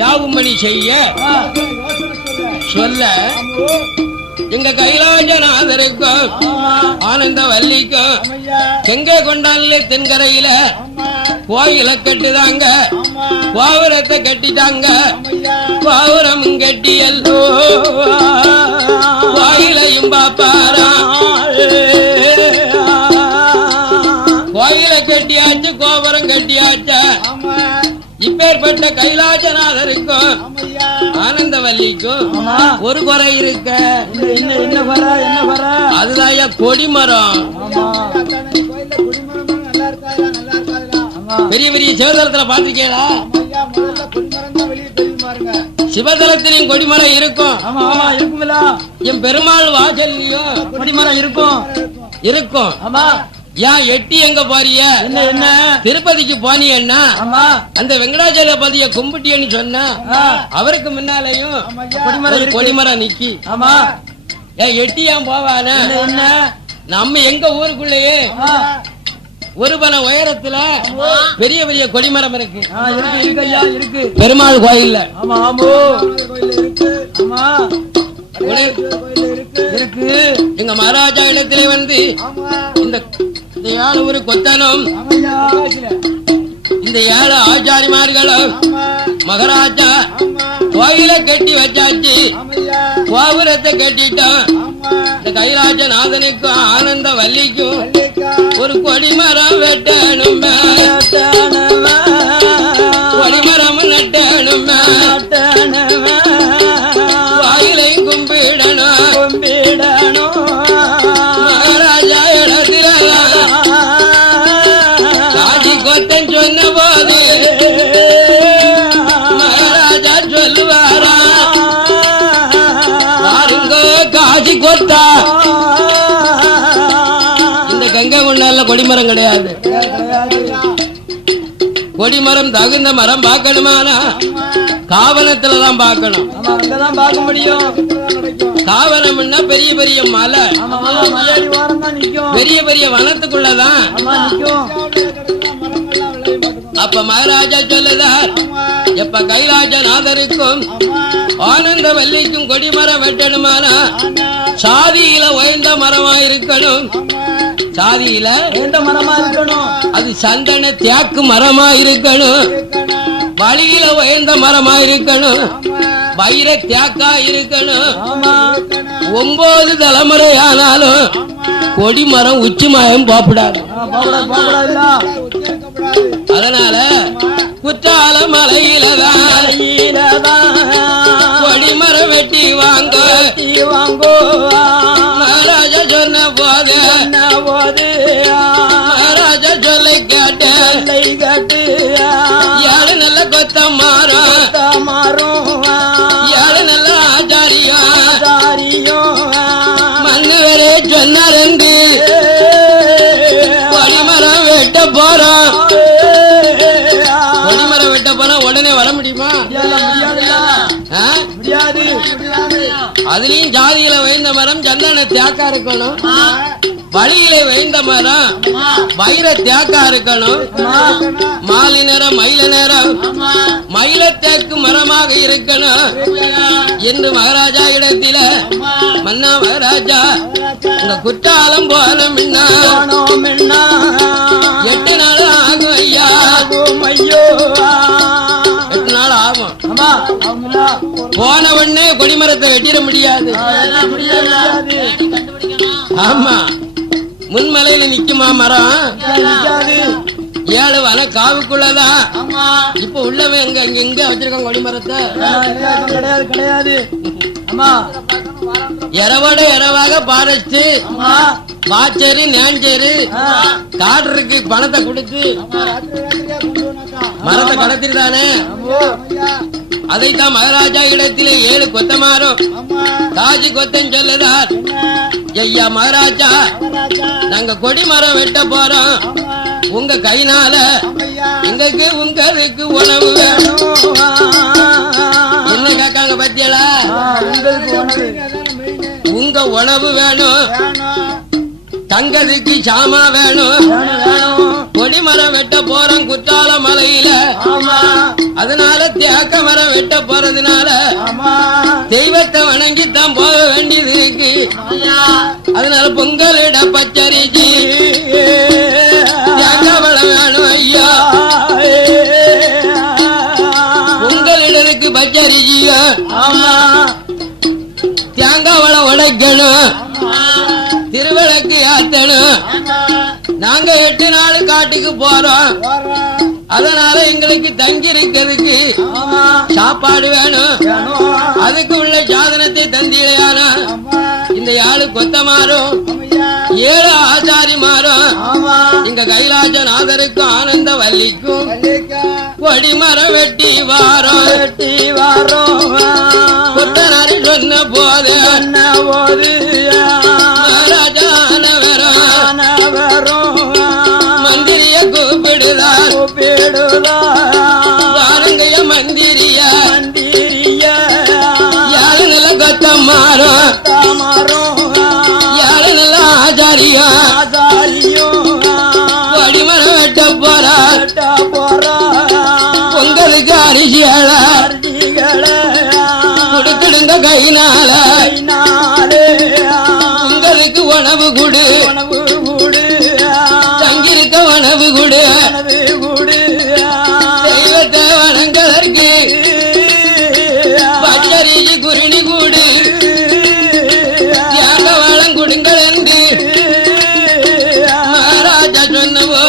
யாவும்படி செய்ய சொல்ல எங்க கைலாசநாதருக்கும் ஆனந்த வல்லிக்கும் செங்க கொண்டான்ல தென்கரையில கோயில கட்டுதாங்க, கோபுரத்தை கட்டிட்டாங்க. கோபுரம் கட்டியல்லோ கோயிலையும் பாப்பாரா. கோயில கட்டியாச்சு, கோபுரம் கட்டியாச்சு. இப்பேற்பட்ட கைலாசநாதருக்கும் ஆனந்தவல்லிக்கும் ஒரு குறை இருக்க. அதுதான் கொடிமரம். பெரிய பெரிய சிவதலத்துல பாத்திருக்கீங்களா? சிவதலத்திலையும் கொடிமரம் இருக்கும். என் பெருமாள் வாசல்லையும் கொடிமரம் இருக்கும் இருக்கும். ஏன் எட்டி எங்க போறிய? என்ன திருப்பதிக்கு போனியன்னா அந்த வெங்கடாச்சலபதிய கும்பிட்டியன்னு சொன்னா அவருக்கு முன்னாலையும் கொடிமரம் நிக்கி. ஆமா ஏன் எட்டி ஏன் போவான? என்ன நம்ம எங்க ஊருக்குள்ளேயே ஒரு பல உயரத்துல பெரிய பெரிய கொடிமரம் இருக்கு. இருக்கு பெருமாள் கோயில்ல. ஆமா ஆமா இருக்கு. எங்க மகாராஜா இடத்திலே வந்து இந்த ஏழு ஒரு கொத்தனும் இந்த ஏழு ஆச்சாரிமார்களும் மகாராஜா கோயில கட்டி வச்சாச்சு, கோபுரத்தை கட்டிட்டோம். இந்த கைலாசநாதனுக்கும் ஆனந்த வல்லிக்கும் ஒரு கொடிமரம் வெட்டணும், கொடிமரம் நட்டணும், கோயிலையும் கும்பிடணும் கும்பிடணும். மகாராஜா இடத்துல காட்சி கொத்தன் சொன்ன போது மகாராஜா சொல்லுவாரா, பாருங்க காட்சி கொத்தா இந்த கங்கை முன்னால கொடிமரம் கிடையாது. கொடிமரம் தகுந்த மரம் பார்க்கணுமானா காவனத்துலதான் பார்க்கணும். பார்க்க முடியும். காவனம்னா பெரிய பெரிய மலை, பெரிய பெரிய வனத்துக்குள்ளதான். அப்ப மகாராஜா சொல்லுதார், எப்ப கைலாசநாதருக்கும் ஆனந்த வல்லிக்கும் கொடிமரம் வெட்டணுமானா சாதியில உயர்ந்த மரமா இருக்கணும். சாதியில உயர்ந்த மரமா இருக்கணும். அது சந்தன தியாக்கு மரமா இருக்கணும். வழியில உயர்ந்த மரமா இருக்கணும். வைர தியாக்கா இருக்கணும். 9 தலைமுறை ஆனாலும் கொடிமரம் உச்சிமாயம் போப்படாது. அதனால குற்றால மலையிலதான் கொடிமரம் வெட்டி வாங்க வாங்கோ. மகாராஜா சொன்ன போது மகாராஜா சொல்லை கேட்டு ஏழு நல்ல கொத்த மாறும், ஏழு நல்ல ஆச்சாரியம் மன்னவரே சொன்னார் என்று கொடிமரம் வெட்ட போறோம். கொடிமரம் வெட்ட போறோம், உடனே வர முடியுமா? அதுலயும் ஜாதியில வைந்த மரம் சந்தன தியாக்கா இருக்கணும். வழியில வைந்த மரம் வைர தியாக்கா இருக்கணும். மாலை நேரம் மயில நேரம் மயில தேக்கு மரமாக இருக்கணும் என்று மகாராஜா இடத்தில மன்னா மகாராஜா இந்த குற்றாலம் போன முன்னா 8 நாள் ஆகும் ஐயா. 8 நாள் ஆகும். போன உடனே கொடிமரத்தை வெட்டிட முடியாது. ஆமா முன்மலையில நிக்குமா மரம்? 7 வன காவுக்குள்ளதான். இப்ப உள்ளவன் எங்க எங்க வச்சிருக்கான் கொடிமரத்தை? கிடையாது. இரவோட இரவாக பாரஸ்ட் வாச்சரு நேஞ்சரு காடுறதுக்கு பணத்தை கொடுத்து மரத்தை கடத்திருந்தானே. அதைத்தான் மகாராஜா இடத்திலே 7 கொத்தமாறும் காஜி கொத்தன் சொல்லுதார், ஐயா மகாராஜா நாங்க கொடிமரம் வெட்ட போறோம். உங்க கைனால எங்களுக்கு உங்களுக்கு உணவு வேணும். என்ன கேட்காங்க பத்தியலா? உங்க உணவு வேணும், தங்கதுக்கு சாமா வேணும். கொடிமரம் வெட்ட போறோம் குற்றால மலையில. அதனால தேக்க மரம் வெட்ட பச்சரிசியும் தேங்காய் வளம் உடைக்கணும், திருவிளக்கு ஏத்தணும். நாங்க 8 நாள் காட்டுக்கு போறோம், அதனால எங்களுக்கு தங்கி இருக்கிறதுக்கு சாப்பாடு வேணும். அதுக்கு உள்ள சாதனத்தை தந்திடையான இந்த 7 கொத்தமாறும் 7 ஆச்சாரிமாரும் இங்க கைலாசநாதருக்கும் ஆனந்த வல்லிக்கும் கொடிமரம் வெட்டி வாரோம். கொத்தனாரி சொன்ன போது மந்திரிய கூப்பிடுதான் வாருங்கைய மந்திரிய 7 நில கொத்தமாறும் 7 நில ஆச்சாரியம் கொடிமரம் வெட்ட போறார். பொங்கலுக்கு அரிசியால கொடுத்துடுங்க கைனால, பொங்கலுக்கு உணவு குடு, தங்கிருக்க உணவு குடு, தெய்வத்தை வணங்கதற்கு பச்சரிசி குருணி கூடு, தியாக வளம் கொடுங்கள் என்று மகாராஜா சொன்னவோ.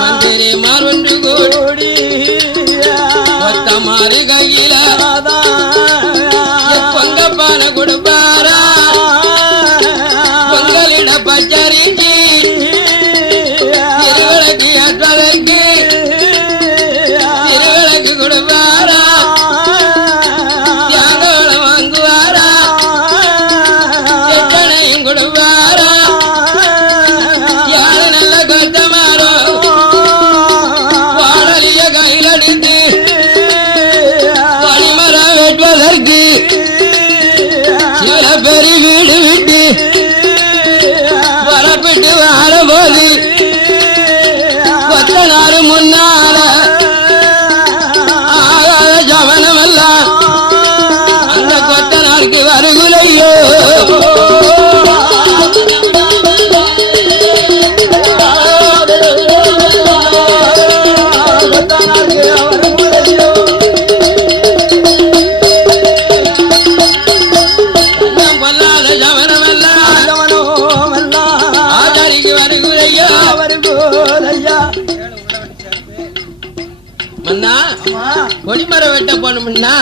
மந்திரி மாறொன்று கூடி ஒத்தமாறு கையில பொங்கப்பான கொடுப்பாரா, பொங்கலிட பச்சரிசி திருவிளக்கு ஏற்றதற்கு திருவிளக்கு கொடுப்பாரா, தியாகவளம் வாங்குவாரா, எத்தனையும் கொடுப்பாரா. 7 நல்ல கொத்தமாரோ வாடலிய கையில் அடித்து வழிமரம் வெட்டுவதற்கு சில பெரிய வீடு விட்டு வரப்பிட்டு வாழும்போது கொத்தனாரு முன்னால ஆகாத ஜமனமெல்லாம் அந்த கொத்தனாருக்கு வருகுலையோ. பொல்லாத ஜமனமெல்லாம் ஆச்சாரிக்கு வருகுலையோ. மன்னா கொடிமரம் வெட்ட போனோம்னா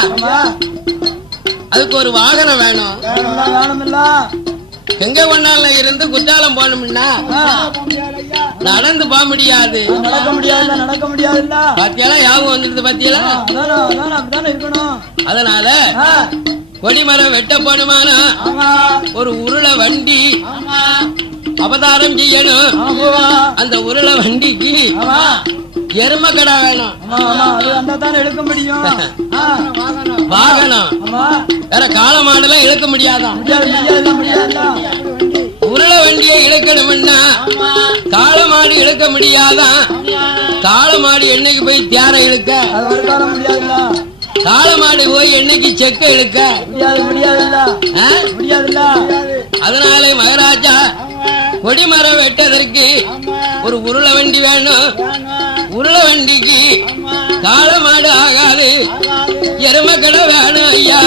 அதுக்கு ஒரு வாகனம் வேணும். எங்க ஒன்னால இருந்து குற்றாலம் போனோம்னா நடந்து போக முடியாது. பாத்தியாலா யாவும் வந்துடுது பாத்தியலா. அதனால கொடிமரம் வெட்ட போனுமானா ஒரு உருளை வண்டி அவதாரம் செய்யணும். அந்த உருளை வண்டிக்கு எருமக்கடா வேணும். எடுக்க முடியும் வாகனம் வேற கால மாடெல்லாம் இழுக்க முடியாதான். உருளை வண்டியை இழுக்கணும்னா கால மாடு இழுக்க முடியாதான். கால மாடு என்னைக்கு போய் தேர இழுக்க, கால மாடு போய் என்னைக்கு செக்க இழுக்க முடியாதுல்ல. அதனால மகாராஜா கொடிமரம் வெட்டதற்கு ஒரு உருளை வண்டி வேணும். உருளை வண்டிக்கு கால மாடு ஆகாது, எருமக்கடை வேணும் ஐயா.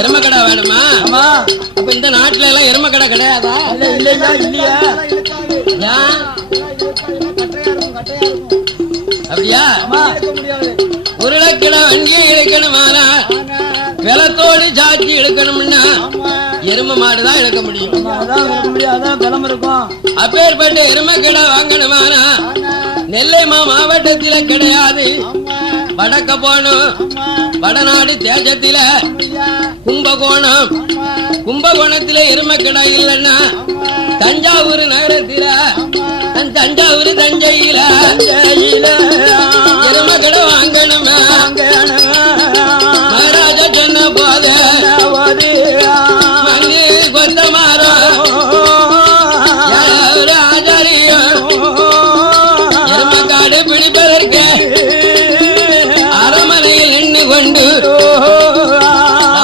எருமக்கடை வேணுமா? அப்ப இந்த நாட்டுல எல்லாம் எருமக்கடை கிடையாதா? அப்படியா? உருளைக்கிடை வண்டியை இழுக்கணுமானா வெள்ளத்தோடு சாட்சி இழுக்கணும்னா எரும மாடுதான் இழுக்க முடியும். அப்பேற்பட்ட எருமக்கிடை வாங்கணுமானா நெல்லை மாவட்டத்தில கிடையாது. வடக்க போனோம், வடநாடு தேசத்தில கும்பகோணம், கும்பகோணத்தில எருமக்கிடை இல்லைன்னா தஞ்சாவூர் நகரத்தில, தஞ்சாவூர் தஞ்சையில எருமக்கிடை வாங்கணுமா. மகாராஜா சொன்ன போது மண்ணு கொந்த மாறும் ஆச்சாரியம் எருமக்காடு பிடிப்பதற்கு அரமனையில் நின்று கொண்டு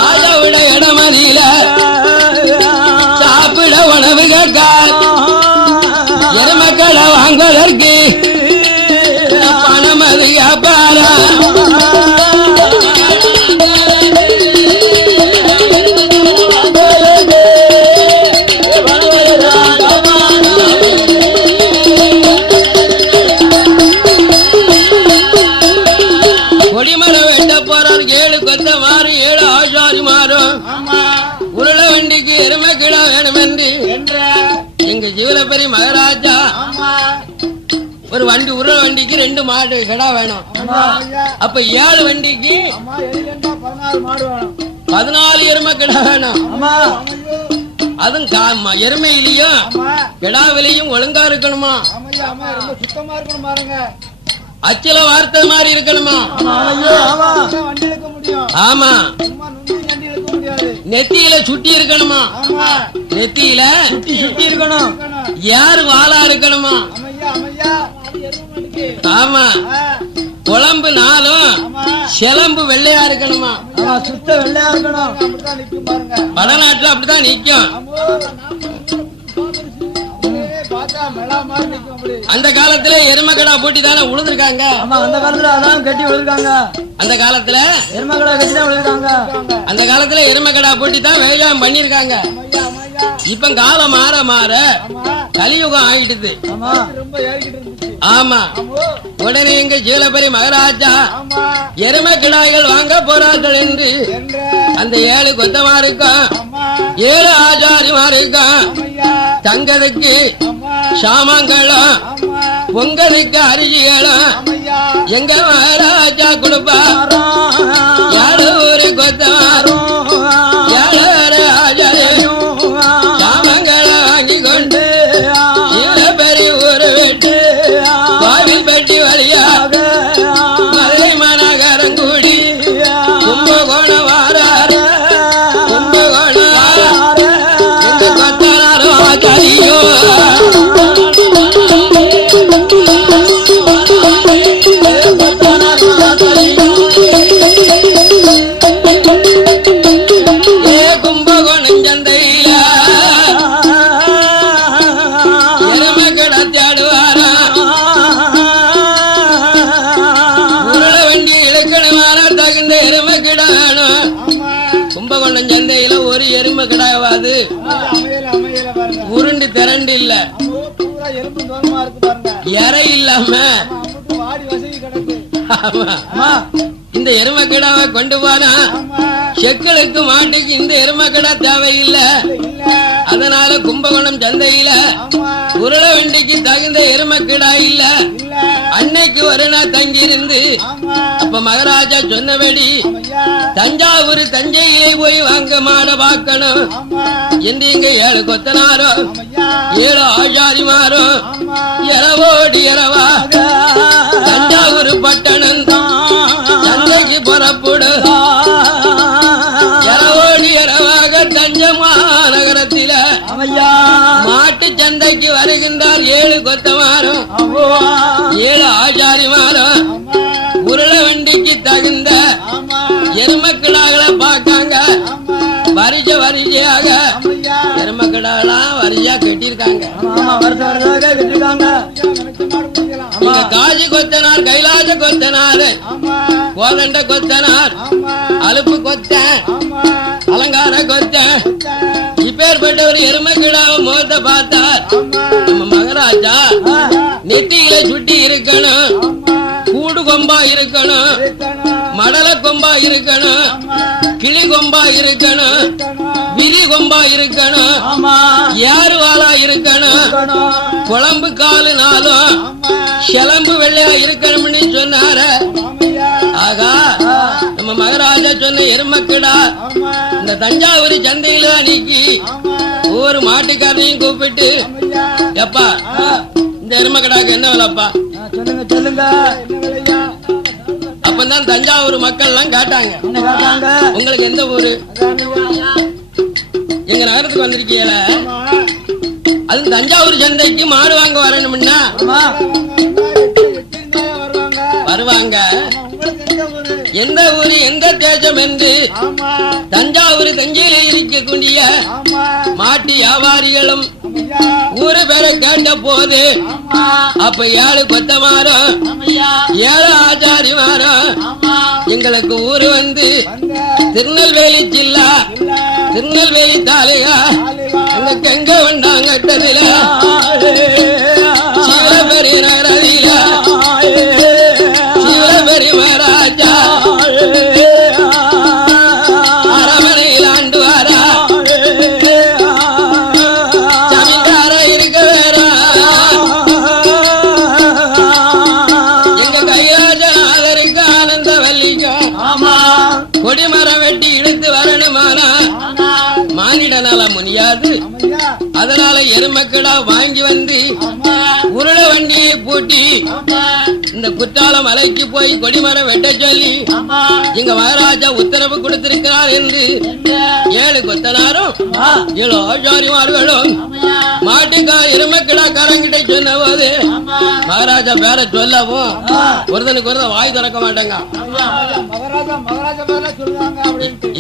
ராஜாவுட இடமதியில சாப்பிட உணவு கேட்க எருமக்களை வாங்குவதற்கு பணம் அது கேப்பா. ஜீவலப்பரி மகாராஜா ஒரு வண்டி உருள வண்டிக்கு 2 மாடு கடா வேணும். அப்ப 7 வண்டிக்கு 14 எருமை கிடா வேணும். அதுவும் எருமையிலையும் கிடாவிலையும் ஒழுங்கா இருக்கணுமா, அச்சில வார்த்தை மாதிரி இருக்கணுமா. ஆமா, நெத்தியில சுட்டி இருக்கணுமா, நெத்தியில சுட்டி இருக்கணும். யாரு வாளா இருக்கணுமா. ஆமா, குழம்பு 4 சிலம்பு வெள்ளையா இருக்கணுமா, சுத்த வெள்ளையா இருக்கணும். வடநாட்டுல அப்படித்தான் நிக்கும். அந்த காலத்துல எருமக்கடா போட்டி தானே உழுதுருக்காங்க. அந்த காலத்துல அதான் கட்டி உழுதுருக்காங்க. அந்த காலத்துல எருமக்கடா கட்டி தான் உழுதுருக்காங்க. அந்த காலத்துல எருமக்கடா போட்டி தான் வேலையாம் பண்ணிருக்காங்க. இப்ப காலம் மாற மாற கலியுகம் ஆயிடுது. ஆமா, உடனே எங்க ஜீவலப்பரி மகாராஜா எருமை கிடாய்கள் வாங்க போறார்கள் என்று அந்த 7 கொத்தமாருக்கும் 7 ஆச்சாரிமாருக்கும் தங்கதுக்கு சாமான்களும் பொங்கலுக்கு அரிசிகளும் எங்க மகாராஜா கொடுப்பா. 7 ஒரு கொத்தமாரும் 7 ஆச்சாரியும் சாமான்களை வாங்கி கொண்டு ஜீவலப்பரி ஊரு விட்டு கோவில் பெட்டி வழியாக மதுரை மாநகரம் கூடி கும்பகோணம் வாராரு. கும்பகோணம் இந்த கொத்தனாரும் ஆச்சாரியோ கும்பகோணம் சந்தையில எருமை கடை தேடுவாரா. உருள வண்டி இலக்கணமான தகுந்த எருமை கிடா வேணும். கும்பகோணம் சந்தையில ஒரு எருமை கிடாவாது உருண்டு திரண்டு இல்ல, இறை இல்லாம இந்த எருமக்கிடாவை கொண்டு போனா செக்களுக்கு மாட்டுக்கு இந்த எருமக்கிடா தேவையில்லை. அதனால கும்பகோணம் சந்தையில உருள வண்டிக்கு தகுந்த எருமக்கிடா இல்ல. அன்னைக்கு ஒரு நாள் தங்கியிருந்து அப்ப மகாராஜா சொன்னபடி தஞ்சாவூர் தஞ்சையிலே போய் வாங்க மாட பார்க்கணும் என்று இங்க 7 கொத்தனாரும் 7 ஆச்சாரிமாரும் இரவோடு இரவா தஞ்சாவூர் பட்டணம் சந்தைக்கு புறப்படு. இரவோடு இரவாக தஞ்சை மாநகரத்தில மாட்டு சந்தைக்கு வருகின்றார் 7 கொத்தமாரும் 7 ஆச்சாரிமாரும் உருள வண்டிக்கு தகுந்த எருமக்கிடாக்களை பார்க்காங்க. வரிசையாக எருமக்கிடாலாம் வரிசையா கட்டிருக்காங்க. காஜி கொத்தனார், கைலாச கொத்தனார், கோதண்ட கொத்தனார், அலுப்பு கொத்த, அலங்கார கொத்த, இப்பேற்பட்ட ஒரு எருமக்கிடாவை முகத்தை பார்த்தார். நம்ம மகாராஜா நெத்தியில சுட்டி இருக்கணும், கூடு கொம்பா இருக்கணும், மடல கொம்பா இருக்கணும், கிளி கொம்பா இருக்கணும், விரி கொம்பா இருக்கணும், யாரு வாழா இருக்கணும், குழம்பு 4 நாளும் சிலம்பு வெள்ளையா இருக்கணும்னு சொன்னார. ஆகா, நம்ம மகாராஜா சொன்ன எருமக்கிடா இந்த தஞ்சாவூர் சந்தையில நீக்கி ஒவ்வொரு மாட்டுக்காரனையும் கூப்பிட்டு, எப்பா இந்த எருமக்கிடாக்கு என்ன விலைப்பா சொல்லுங்க சொல்லுங்க. அப்பதான் தஞ்சாவூர் மக்கள் எல்லாம் கேட்டாங்க, உங்களுக்கு எந்த ஊரு, எங்க நகரத்துக்கு வந்திருக்கீங்கள, அது தஞ்சாவூர் சந்தைக்கு மாடு வாங்க வரணும்னா வருவாங்க. எந்த ஊரு எந்த தேசம் என்று தஞ்சாவூர் தஞ்சையில இருக்கக்கூடிய மாட்டு வியாபாரிகளும் ஊரு பேரை கேட்ட போது அப்ப 7 கொத்தமாரும் 7 ஆச்சாரிமாரும் எங்களுக்கு ஊரு வந்து திருநெல்வேலி ஜில்லா திருநெல்வேலி தாலுகா எங்களுக்கு எங்க வந்தாங்கட்டதுல சிவபெரிய நகரதில சிவபெரிய மகாராஜா அரமனையில் ஆண்டு வாரா ஜமீன்தார இருக்க என்னால முடியாது. அதனால எருமக்கடா வாங்கி வந்து உருள வண்டியை பூட்டி இந்த குற்றால மலைக்கு போய் கொடிமரம் வெட்ட சொல்லி இங்க மகாராஜா உத்தரவு கொடுத்திருக்கிறார் என்று 7 கொத்தனாரும் 7 ஆச்சாரிமார்களும் மாட்டிக்கா எருமக்கடா காரங்கிட்ட சொன்ன போது மகாராஜா பேர சொல்லவும் ஒருத்தனுக்கு ஒருத்தன் வாய் திறக்க மாட்டாங்க.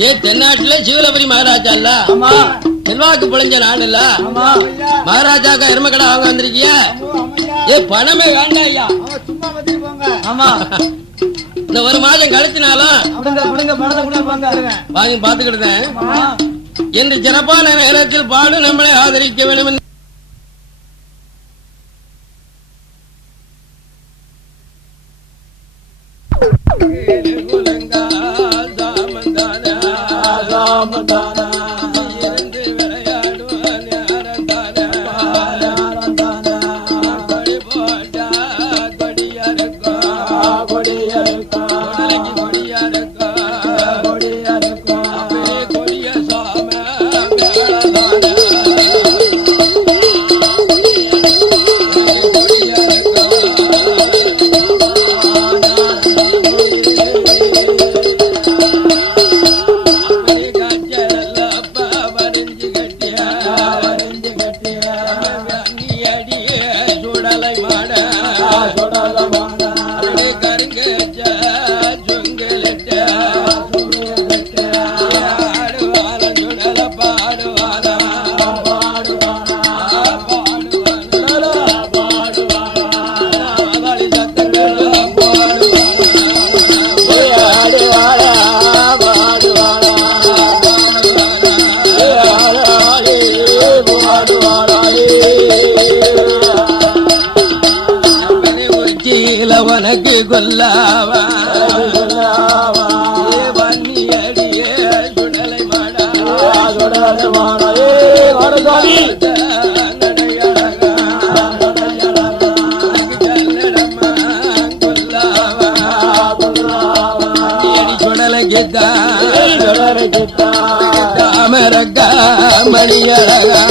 ஏ தென்னாட்டுல சிவலபுரி மகாராஜா இல்ல, செல்வாக்கு புழைஞ்ச நாடு இல்ல, மகாராஜாக்கா எருமக்கடா வாங்க வந்திருக்கிய. ஏ பணமே வேண்டாம் ஐயா, இந்த ஒரு மாதம் கழிச்சினாலும் வாங்கி பாத்துக்கிட்டேன் என்று சிறப்பான நேரத்தில் பாடு நம்மளை ஆதரிக்க வேண்டும். உனக்கு கொல்லாவா வன்னியடியே சுடலை மாடா சுடலைக்குத்தா தாமரக்கா மணியழகா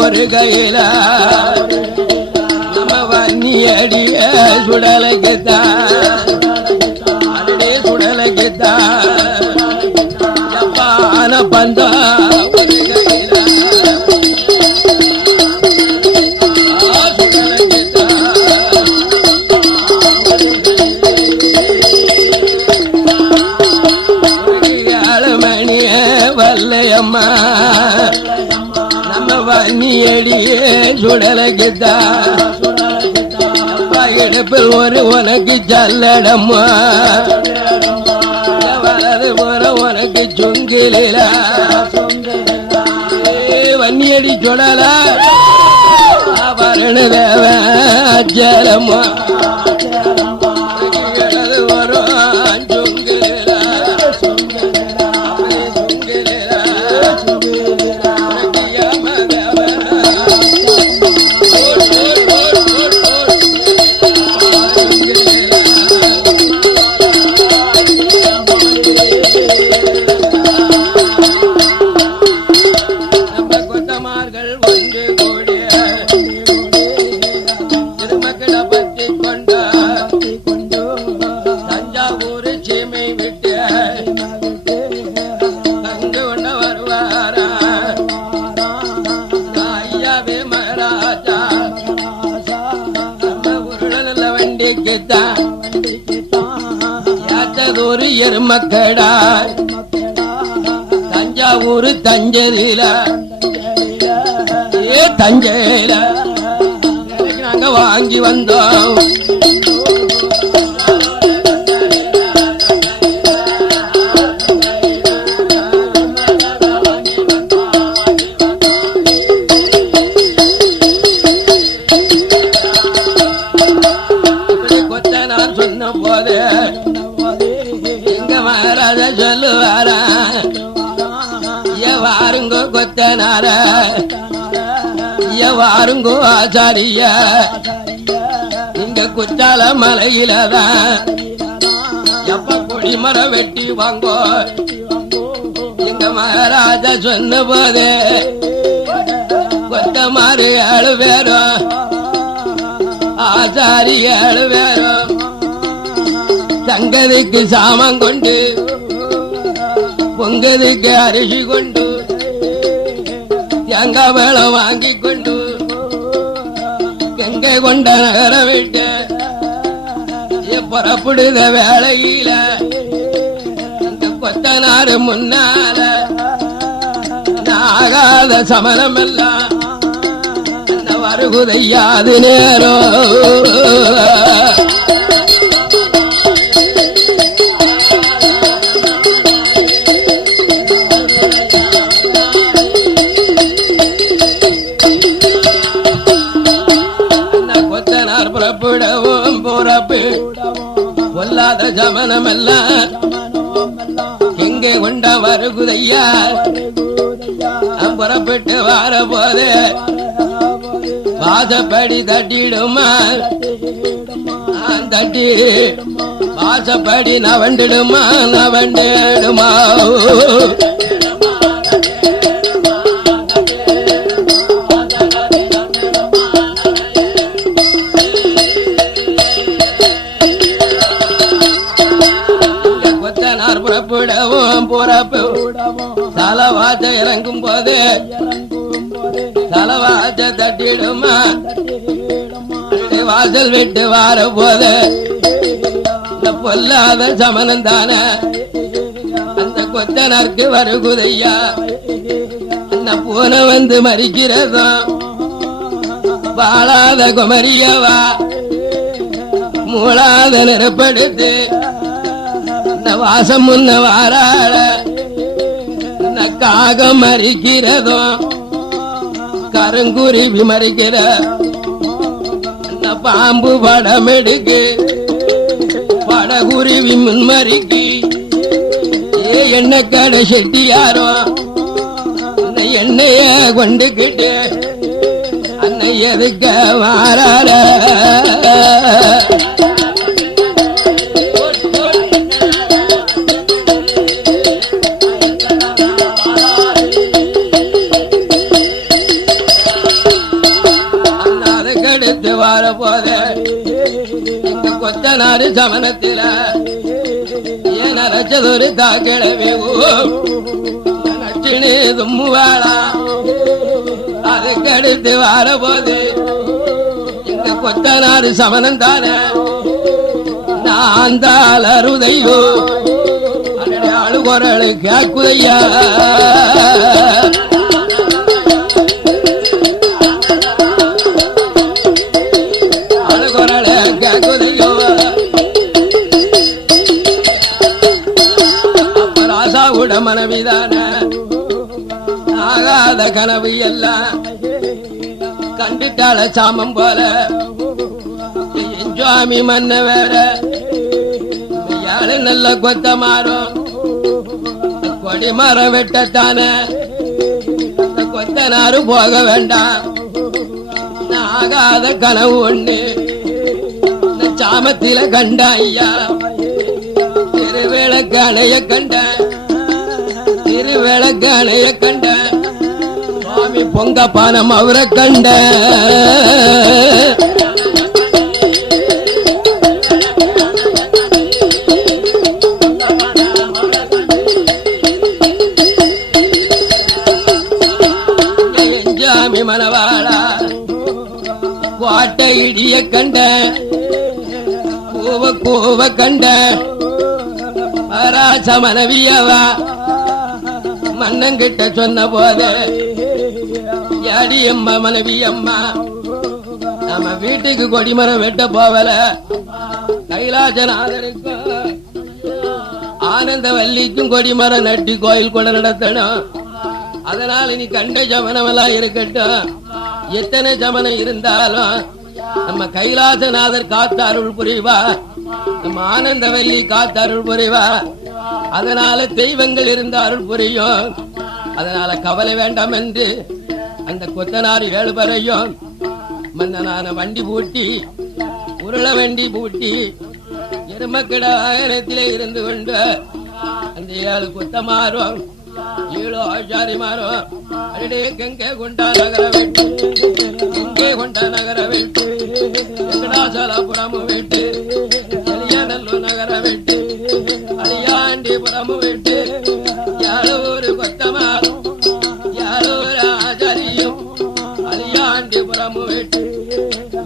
ஒரு கையில நம்ம வன்னியடிய சுடலைக்குத்தான் அடே சுடலைக்குத்தான் அப்பான பந்தா ஒரு கையில மணிய வல்லையம்மா வன்னியடியே சுடலைக்குத்தா எடுப்பில் ஒரு உனக்கு ஜல்லடம்மா வலது போற உனக்கு சுங்கில வன்னியடி சுடல வரணு தேவ ஜலம்மா இடது வரும் யாத்ததொரு எருமக்கடா தஞ்சாவூர் தஞ்சையில தஞ்சையில நாங்க வாங்கி வந்தோம். சொல்லுவாரா வாருங்க கொத்தனார வாருங்கோ ஆச்சாரிய இங்க குற்றால மலையிலதான் எப்ப கொடிமரம் வெட்டி வாங்கோ எங்க மகாராஜா சொன்ன போதே கொத்த மாறு 7 பேரும் ஆச்சாரி 7 பேரும் தங்கதுக்கு சாமான் கொண்டு பொங்கதுக்கு அரிசி கொண்டு தேங்காய் வேளம் வாங்கி கொண்டு கங்கை கொண்ட நகர விட்டு புறப்படுத வேளையில இந்த கொத்தனாரு முன்னால ஆகாத சமரம் எல்லாம் வருகுதையாது நேரம் கொத்தனார் புறப்படவும் புறப்பு பொல்லாத சமனம் எல்லாம் எங்கே கொண்ட வருகுதையா புறப்பட்டு வார போது வாசப்படி தட்டிடுமா தட்டி வாசப்படி நவண்டிடுமா நவண்டிடுமா கொத்தனார் புறப்படவும் புறப்பு தலவாச இறங்கும் போது தலவாச தட்டிடுமா வாசல் விட்டு வார போது பொல்லாத சமனம் தான அந்த கொத்தனாருக்கு வருகுதையா அந்த பூனை வந்து மறிக்கிறதும் வாழாத குமரியவா மூளாத நெருப்படுத்து இந்த வாசம் முன்ன வாராள இந்த காகம் மறிக்கிறதும் கருங்குருவி மறிக்கிற இந்த பாம்பு படம் எடுக்கு படகுருவி முன்மறிக்கு எண்ணெய் கடை செட்டியாரோ இந்த எண்ணெய கொண்டுகிட்டு அன்னை எதுக்க வாராள வார போது எங்க கொத்தனாரு சமனத்தில ஏன ரச்சதொரு தாக்கிழவி நச்சினி தும்முவாளா அதுக்கடுத்து வார போது எங்க கொத்தனாரு சமனம் தானே நான் தால் அருதையோ அழுகுரலு கேக்குதையா மனவிதான ஆகாத கனவு எல்லாம் கண்டுட்டால சாமம் போல சுவாமி மன்ன வேற யாரு நல்ல கொத்த மாறும் கொடி மரம் வெட்டத்தான கொத்தனாரு போக வேண்டாம் ஆகாத கனவு ஒண்ணு சாமத்தில கண்ட ஐயா திருவிளக்கணைய கண்ட திருவிளக்கணைய கண்ட சுவாமி பொங்க பானம் அவரை கண்ட எஞ்சாமி மனவாளா கோட்டை இடிய கண்ட கூவ கூவ கண்ட பராச மனவியவா மன்னங்கிட்ட சொன்ன போது யாடி அம்மா மனைவி அம்மா நம்ம வீட்டுக்கு கொடிமரம் வெட்ட போவல கைலாசநாதருக்கும் ஆனந்த வள்ளிக்கும் கொடிமரம் நட்டி கோயில் கூட நடத்தணும். அதனால நீ கண்ட சமனம் எல்லாம் இருக்கட்டும், எத்தனை சமனம் இருந்தாலும் நம்ம கைலாசநாதர் காத்தாருள் புரிவா, நம்ம ஆனந்தவல்லி காத்தாருள் புரிவா. அதனால தெய்வங்கள் இருந்த அருள் புரியும். அதனால கவலை வேண்டாம் என்று அந்த கொத்தனார் 7 பேரையும் மன்னனான வண்டி பூட்டி உருள வண்டி பூட்டி எருமக்கிட வாகனத்திலே இருந்து கொண்டு அந்த 7 கொத்தமாறும் 7 ஆச்சாரிமாரும் அடே கெங்கே கொண்டா நகர விட்டு கெங்கே கொண்டா நகர விட்டு வெங்கடாசலபுரமு விட்டு எலியாநல்லூ நகர விட்டு அலியாண்டிபுரமு விட்டு 7 கொத்தமாறும் 7 ஆச்சாரியும் அலியாண்டிபுரமு விட்டு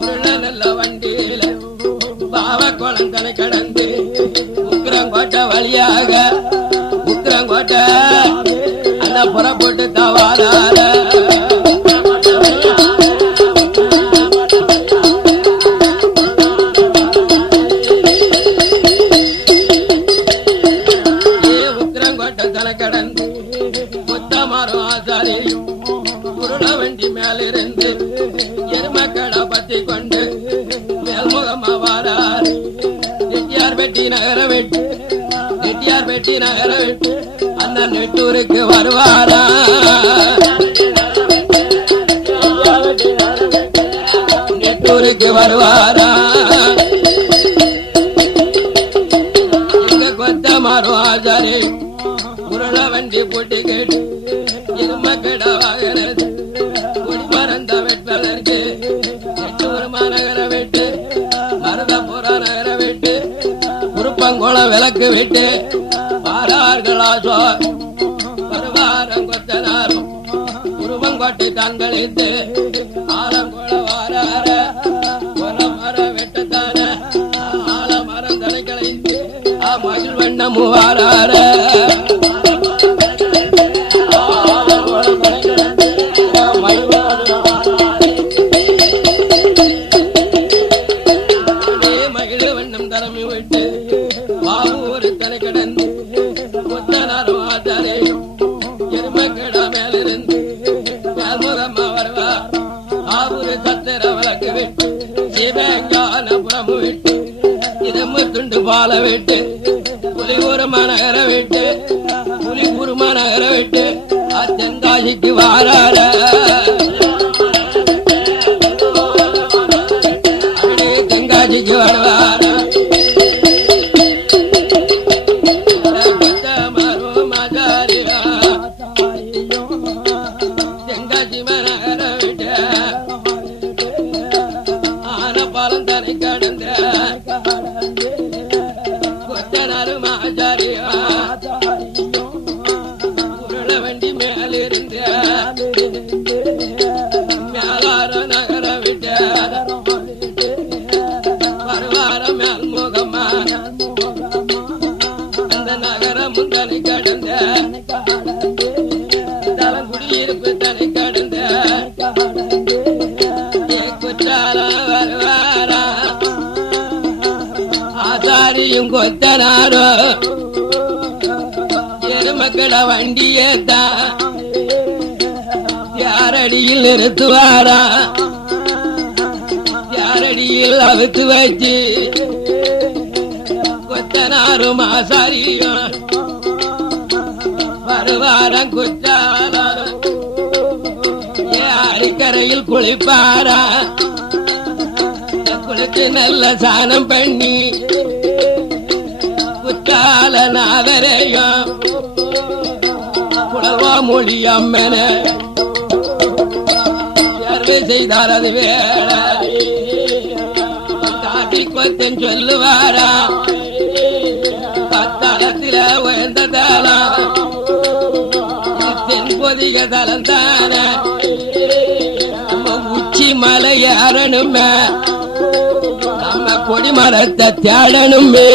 உருள நல்ல வண்டியில பாவக்குளந்தனை கடந்து உக்கிரங்கோட்டை வழியாக உக்கிரங்கோட்டை அந்த புறப்பட்டு தவாரால உக்கிரங்கோட்டை தலை கடந்து முத்தமாறும் ஆசாரியும் உருள வண்டி மேலிருந்து எருமக்கடை பத்தி கொண்டு மேல்முகமா வாரார் நெட்டியார் பெட்டி நகர விட்டு நெட்டியார் பெட்டி நகர விட்டு அந்த நெட்டூருக்கு வருவாரா நெட்டூருக்கு வருவாரா எங்க கொத்தமாறும் ஆசாரி உருள வண்டி போட்டி கேட்டு எருமக்கடை வாகனது குடி மறந்த வெட்பதற்கு நெட்டூர் மாநகர விட்டு மருதபுர நகர விட்டு குருப்பங்குளம் விளக்கு விட்டு வாரார்களாசோ வருவாரம் கொத்தனாரும் குருவங்கோட்டை தங்களித்து ஆலங்குள வாரார மர வெட்டத்தான ஆலமரம் தலை கலைத்து மகிழ் வண்ணமு வாரார மகிழ வண்ணம் தரமி விட்டு பாபூர் தலை கடந்து கொத்தனாரும் ஆச்சாரியும் எருமக்கடை மேலிருந்து மேல்முகமா வருவார் ஆபூர் சத்திர விளக்கு விட்டு சிவங்கானபுரமு விட்டு இதம்மு துண்டு பால விட்டு புலிகூரமா நகர விட்டு புலிகூரமா நகர விட்டு அச்சங்காசிக்கு வாரார அப்படியே தென்காசிக்கு வருவார தென்காசி நகர விட்டு ஆனப்பாலம் தனி கடந்த கொத்தனாரும் ஆச்சாரியா உருள வண்டி மேலிருந்து மேலார நகர விட்டு வருவார மேல்முகமா அந்த நகரம் தனி கடந்த தலங்குடியிருப்பு தனி கடந்த குற்றாலம் வருவாரா ஆசாரியும் கொத்தனாரோ எருமக்கடை வண்டியேத்தான் யாரடியில் நிறுத்துவாரா யாரடியில் அவுத்து வச்சு கொத்தனாரும் ஆசாரியும் வருவாரம் குற்றாலம் அடிக்கரையில் குளிப்பாரா குளித்து நல்ல சாணம் பண்ணி குற்றால நாதரையும் குளவா மொழி அம்மன தேர்வு செய்தார் அது வேளை காட்டி கொத்தன் சொல்லுவாரா பத்தளத்தில உயர்ந்த தலம் தென்பொதிக தலம் தான நம்ம உச்சி மலை ஏறணுமே நம்ம கொடிமரத்தை தேடணுமே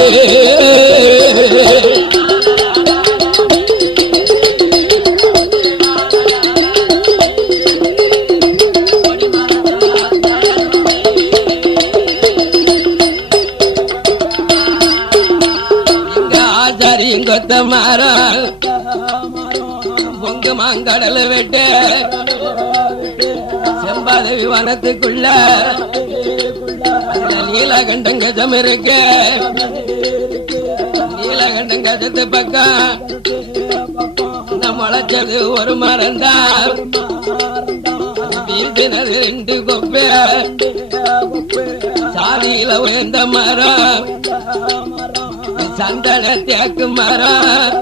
கொத்த மரம் பொங்கு மாங்கடல் வெட்டு செம்பாதவி வனத்துக்குள்ள நீலகண்டம் கஜம் இருக்கு. நீலகண்டம் கஜத்து பக்கம் முளைச்சது ஒரு மரம் தான். வீசினது 2 கொப்பை சாதியில உயர்ந்த மரம் சந்தன தேக்கு மரம்